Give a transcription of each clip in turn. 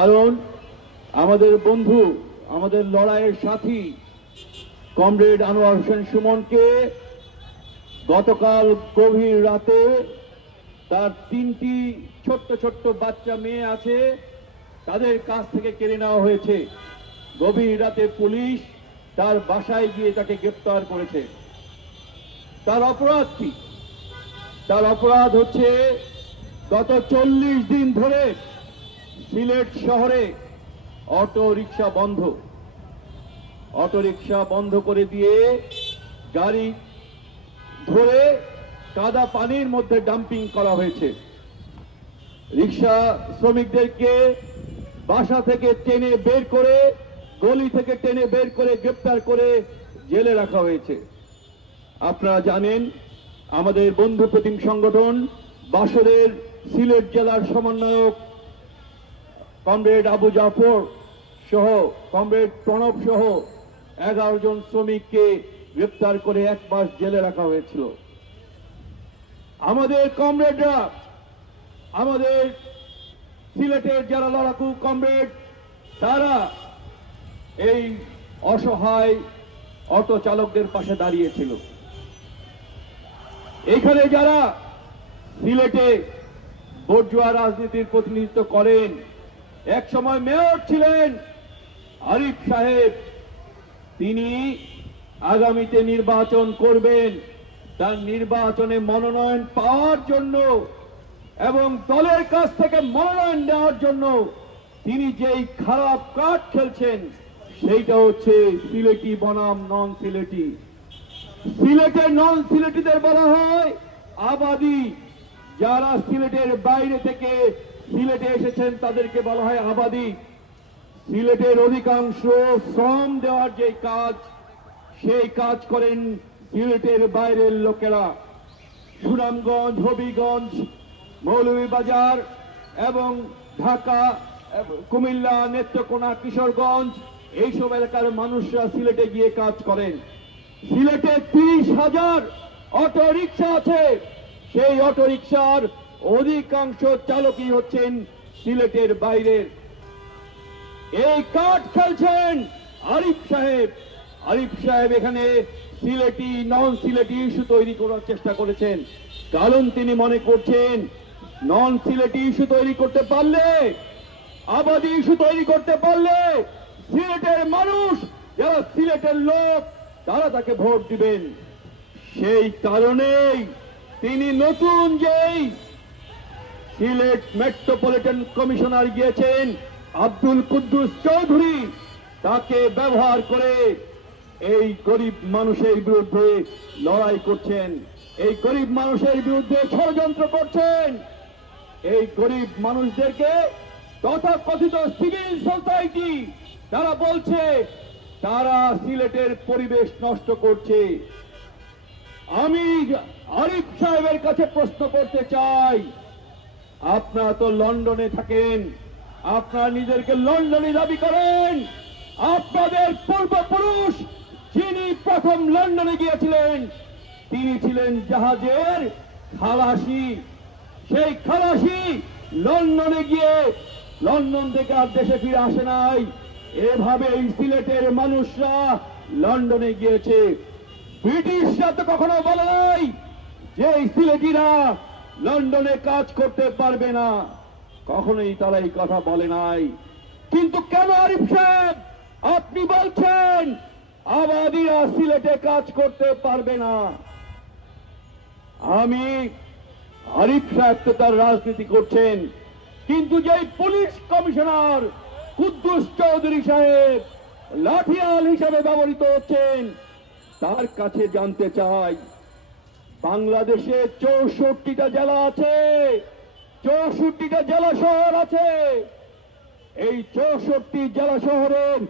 কারণ আমাদের বন্ধু, আমাদের লড়াইয়ের সাথী, কমরেড আনোয়ার হোসেন সুমনকে গতকাল গভীর রাতে তার তিনটি ছোট্ট ছোট্ট বাচ্চা মেয়ে আছে, তাদের কাছ থেকে কেড়ে নেওয়া হয়েছে। গভীর রাতে পুলিশ তার বাসায় গিয়ে তাকে গ্রেপ্তার করেছে। তার অপরাধ কি? তার অপরাধ হচ্ছে গত চল্লিশ দিন ধরে সিলেট শহরে অটো রিক্সা বন্ধ। অটো রিক্সা বন্ধ করে দিয়ে গাড়ি ধরে কাদা পানির মধ্যে ডাম্পিং করা হয়েছে। রিক্সা শ্রমিকদেরকে বাসা থেকে টেনে বের করে, গলি থেকে টেনে বের করে গ্রেপ্তার করে জেলে রাখা হয়েছে। আপনারা জানেন, আমাদের বন্ধু প্রতিম সংগঠন বাসরের সিলেট জেলার সমন্বয়ক কমরেড আবু জাফর সহ কমরেড প্রণব সহ এগারো জন শ্রমিককে গ্রেপ্তার করে এক মাস জেলে রাখা হয়েছিল। আমাদের কমরেডরা, আমাদের সিলেটের যারা লড়াকু কমরেড, তারা এই অসহায় অটো চালকদের পাশে দাঁড়িয়েছিল। এখানে যারা সিলেটে বর্জুয়া রাজনীতির প্রতিনিধিত্ব করেন এক সময় মেয়র ছিলেন আরিফ সাহেব। তিনি আগামীতে নির্বাচন করবেন। তার নির্বাচনে মনোনয়ন পাওয়ার জন্য এবং দলের কাছ থেকে মনোনয়ন নেওয়ার জন্য তিনি যেই খারাপ কার্ড খেলছেন, সেইটা হচ্ছে সিলেটি বনাম নন সিলেটি। সিলেটের নন সিলেটিদের বলা হয় আবাদি, যারা সিলেটের বাইরে থেকে সিলেটে এসেছেন তাদেরকে বলা হয় আবাদি। সিলেটের অধিকাংশ শ্রম দেওয়ার যে কাজ, সেই কাজ করেন সিলেটের বাইরের লোকেরা। সুনামগঞ্জ, হবিগঞ্জ, মৌলভীবাজার এবং ঢাকা, কুমিল্লা, নেত্রকোনা, কিশোরগঞ্জ, এইসব এলাকার মানুষরা সিলেটে গিয়ে কাজ করেন। সিলেটে তিরিশ হাজার অটো রিক্সা আছে। সেই অটো রিক্সার অধিকাংশ চালকই হচ্ছেন সিলেটের বাইরের এই কাঠ খেলছেন আরিফ সাহেব। আরিফ সাহেব এখানে সিলেটি নন সিলেটি ইস্যু তৈরি করার চেষ্টা করেছেন। কারণ তিনি মনে করছেন নন সিলেটি ইস্যু তৈরি করতে পারলে, আবাদি ইস্যু তৈরি করতে পারলে সিলেটের মানুষ, যারা সিলেটের লোক, তারা তাকে ভোট দিবেন। সেই কারণেই তিনি নতুন যেই সিলেট মেট্রোপলিটন কমিশনার গিয়েছেন আব্দুল কুদ্দুস চৌধুরী। তাকে ব্যবহার করে এই গরিব মানুষের বিরুদ্ধে লড়াই করছেন। এই গরিব মানুষের বিরুদ্ধে ষড়যন্ত্র করছেন। এই গরিব মানুষদেরকে তথাকথিত সিভিল সোসাইটি তারা বলছে, তারা সিলেটের পরিবেশ নষ্ট করছে। আমি আরিফ সাহেবের কাছে প্রশ্ন করতে চাই আপনারা তো লন্ডনে থাকেন। আপনারা নিজেদেরকে লন্ডনে দাবি করেন। আপনাদের পূর্বপুরুষ যিনি প্রথম লন্ডনে গিয়েছিলেন, তিনি ছিলেন জাহাজের খালাসি। সেই খালাসি লন্ডনে গিয়ে লন্ডন থেকে আর দেশে ফিরে আসে নাই। এভাবে সিলেটের মানুষরা লন্ডনে গিয়েছে। ব্রিটিশরা তো কখনো বলে নাই যে সিলেটিরা লন্ডনে কাজ করতে পারবে না। কখনোই তারা এই কথা বলে নাই। কিন্তু কেন আরিফ সাহেব? আপনি বলছেন, আবাদিরা সিলেটে কাজ করতে পারবে না। আমি আরিফ সাহেব তো তার রাজনীতি করছেন। কিন্তু যে পুলিশ কমিশনার কুদ্দুস চৌধুরী সাহেব লাঠিয়াল হিসাবে ব্যবহৃত হচ্ছেন, তার কাছে জানতে চাই বাংলাদেশে চৌষট্টিটা জেলা আছে। চৌষট্টিটা জেলা শহর আছে। এই চৌষট্টি জেলা শহরের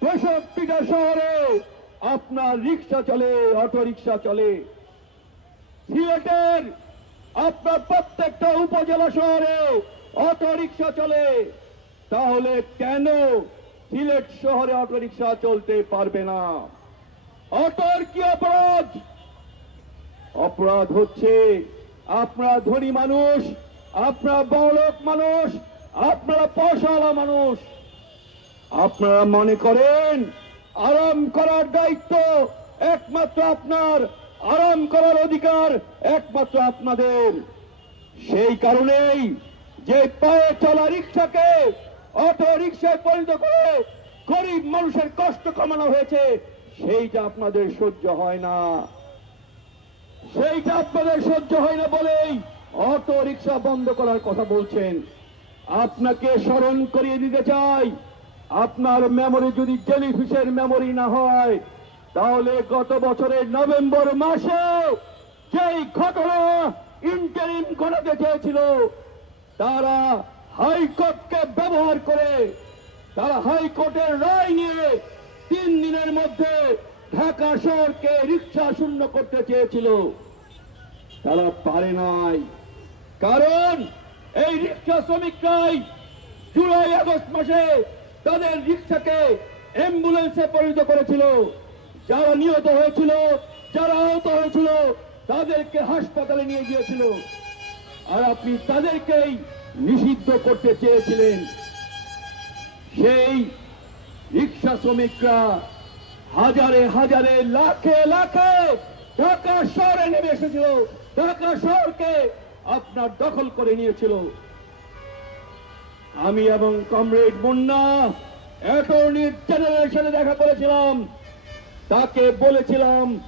তেষট্টিটা শহরে আপনার রিক্সা চলে অটো রিক্সা চলে। সিলেটের আপনার প্রত্যেকটা উপজেলা শহরে অটো রিক্সা চলে। তাহলে কেন সিলেট শহরে অটো রিক্সা চলতে পারবে না? অটোর কি অপরাধ? অপরাধ হচ্ছে। আপনার ধনী মানুষ, আপনার বড়লোক মানুষ, আপনারা পয়সাওয়ালা মানুষ। আপনারা মনে করেন, আরাম করার দায়িত্ব একমাত্র আপনার, আরাম করার অধিকার একমাত্র আপনাদের। সেই কারণেই যে পায়ে চলা রিক্সাকে অটো রিক্সায় পরিণত করে গরিব মানুষের কষ্ট কমানো হয়েছে, সেইটা আপনাদের সহ্য হয় না। সেইটা আপনাদের সহ্য হয় না বলেই অটো রিক্সা বন্ধ করার কথা বলছেন। আপনাকে স্মরণ করিয়ে দিতে চাই। আপনার মেমোরি যদি জেলিফিশের মেমোরি না হয়, তাহলে গত বছরের নভেম্বর মাসে যেই ঘটনা ইন্টারিম ঘটাতে চেয়েছিল, তারা হাইকোর্টকে ব্যবহার করে, তারা হাইকোর্টের রায় নিয়ে তিন দিনের মধ্যে ঢাকা শহরকে রিক্সা শূন্য করতে চেয়েছিল। তারা পারে নাই। কারণ এই রিক্সা শ্রমিকরাই জুলাই, আগস্ট মাসে তাদের রিক্সাকে অ্যাম্বুলেন্সে পরিণত করেছিল। যারা নিহত হয়েছিল, যারা আহত হয়েছিল, তাদেরকে হাসপাতালে নিয়ে গিয়েছিল। আর আপনি তাদেরকেই নিষিদ্ধ করতে চেয়েছিলেন। সেই রিক্সা শ্রমিকরা হাজারে হাজারে, লাখে লাখে ঢাকা শহরে নেমে এসেছিল। ঢাকা শহরকে আপনার দখল করে নিয়েছিল। আমি এবং কমরেড মুন্না, অ্যাটর্নি জেনারেলের সাথে দেখা করেছিলাম। তাকে বলেছিলাম,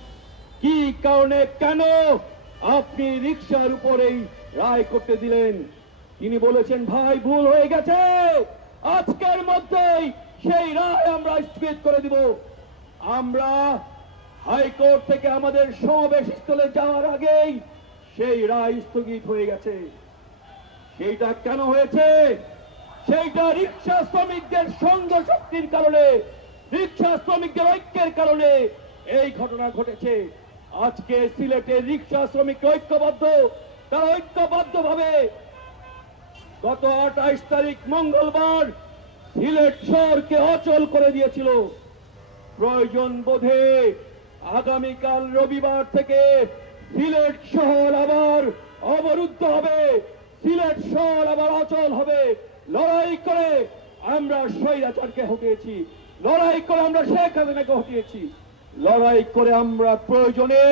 কি কারণে কেন আপনি রিক্সার উপরেই রায় করতে দিলেন? তিনি বলেছেন, ভাই, ভুল হয়ে গেছে। আজকের মধ্যেই সেই রায় আমরা স্থগিত করে দিব। আমরা হাইকোর্ট থেকে আমাদের সমাবেশ স্থলে যাওয়ার আগেই সেই রায় স্থগিত হয়ে গেছে। সেইটা কেন হয়েছে? সেইটা রিক্সা শ্রমিকদের সংঘ শক্তির কারণে রিক্সা শ্রমিকদের ঐক্যের কারণে এই ঘটনা ঘটেছে। আজকে সিলেটে রিক্সা শ্রমিক ঐক্যবদ্ধ, তারা ঐক্যবদ্ধ ভাবে গত আঠাইশ তারিখ মঙ্গলবার সিলেট শহরকে অচল করে দিয়েছিল। প্রয়োজন বোধে আগামীকাল রবিবার থেকে সিলেট শহর আবার অবরুদ্ধ হবে। সিলেট শহর আবার অচল হবে। লড়াই করে আমরা স্বৈরাচারকে হটিয়েছি। লড়াই করে আমরা শেখ হাসিনাকে হটিয়েছি। লড়াই করে আমরা প্রয়োজনে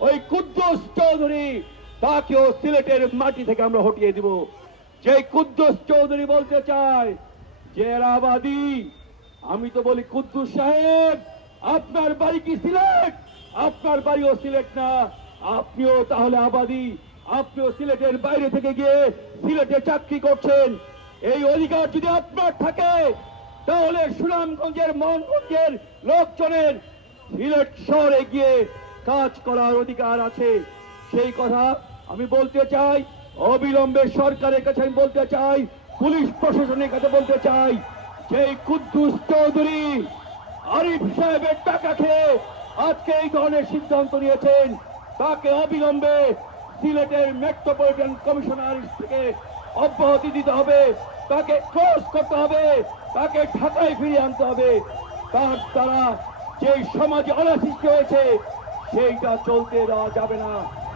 ওই কুদ্দুস চৌধুরী তাকেও সিলেটের মাটি থেকে আমরা হটিয়ে দিব। যে কুদ্দুস চৌধুরী বলতে চায় যে এরা আবাদী আমি তো বলি কুদ্দুস সাহেব, আপনার বাড়ি কি সিলেট? আপনার বাড়িও সিলেট না। আপনিও তাহলে আবাদী। আপনিও সিলেটের বাইরে থেকে গিয়ে সিলেটে চাকরি করছেন। এই অধিকার যদি আপনার থাকে, তাহলে সুনামগঞ্জের, মোহনগঞ্জের লোকজনের সিলেট শহরে গিয়ে কাজ করার অধিকার আছে। সেই কথা আমি বলতে চাই, অবিলম্বে সরকারের কাছে আমি বলতে চাই, পুলিশ প্রশাসনের কাছে বলতে চাই। যে কুদ্দুস চৌধুরী আরিফ সাহেবের টাকা খেয়ে আজকে এই ধরনের সিদ্ধান্ত নিয়েছেন। তাকে অবিলম্বে সিলেটের মেট্রোপলিটন কমিশনার থেকে অব্যাহতি দিতে হবে। তাকে ক্রস করতে হবে। তাকে ঢাকায় ফিরিয়ে আনতে হবে। তার দ্বারা যে সমাজে অনাসৃষ্টি হয়েছে, সেইটা চলতে দেওয়া যাবে না।